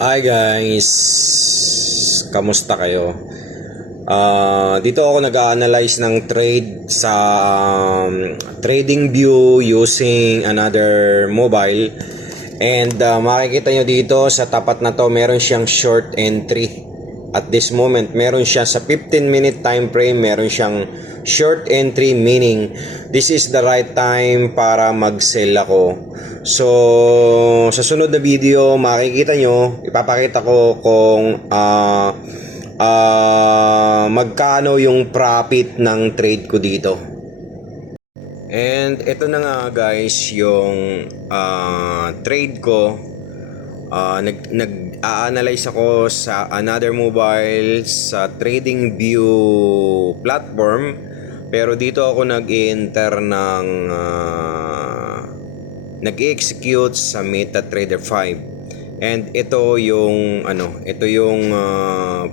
Hi guys, kamusta kayo? Dito ako nag-analyze ng trade sa TradingView using another mobile. And makikita nyo dito sa tapat na to, meron siyang short entry. At this moment, meron siya sa 15-minute time frame, meron siyang short entry, meaning this is the right time para mag-sell ako. So, sa sunod na video, makikita nyo, ipapakita ko kung magkano yung profit ng trade ko dito. And ito na nga guys, yung trade ko. Nag-a-analyze ako sa another mobile sa TradingView platform, pero dito ako nag-enter ng nag-execute sa MetaTrader 5. And ito yung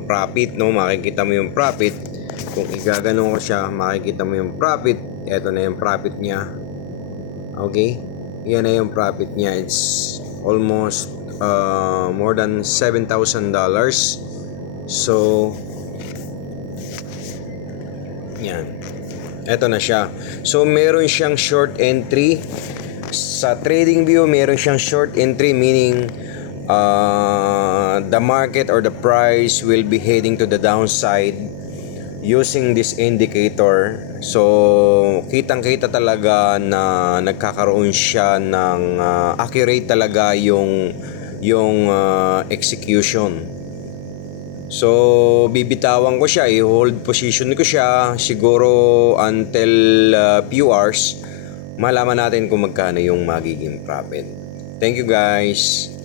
profit, no? Makikita mo yung profit. Kung igagano ko siya, makikita mo yung profit. Ito na yung profit niya. Okay? Yan na yung profit niya. It's almost more than $7,000. So yan, eto na siya. So meron siyang short entry sa TradingView, meron siyang short entry, meaning the market or the price will be heading to the downside using this indicator. So kitang-kita talaga na nagkakaroon siya ng accurate talaga yung execution. So bibitawan ko siya, i-hold position ko siya siguro until few hours. Malaman natin kung magkano yung magiging profit. Thank you guys.